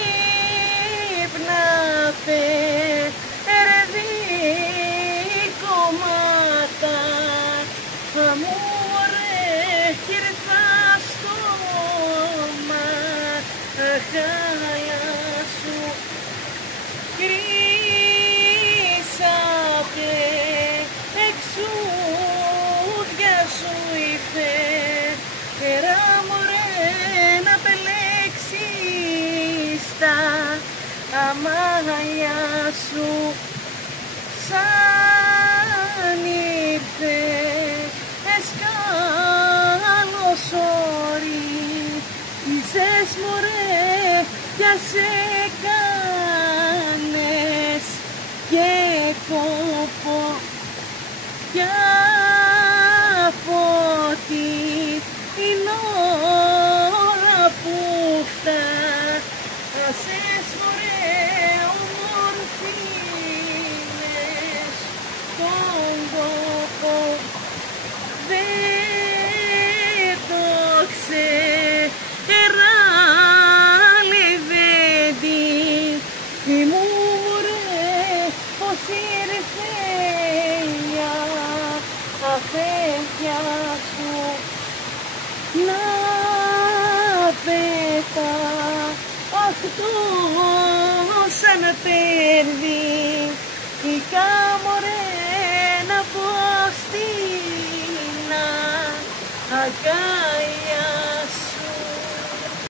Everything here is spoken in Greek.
ξύπνα φέρδει κομμάτα, αμόρε κι ήρθα στο μαχάλια σου. Κρίσατε εξούδια σου ήρθε, καιρά μωρέ να πελέξεις τα αμάλια σου. Σαν ήρθε εσκάλος όρη, είσες μωρέ πια σε κάνες και κόπο πια φώτη την ώρα που φτάσες μωρέ ομορφήνες τον κόπο. Δεν το ξέρα λεβέντη μου μωρέ πως ήρθε η αφέντια σου να πέτα. Αχ το σαν πέρδι η κάμω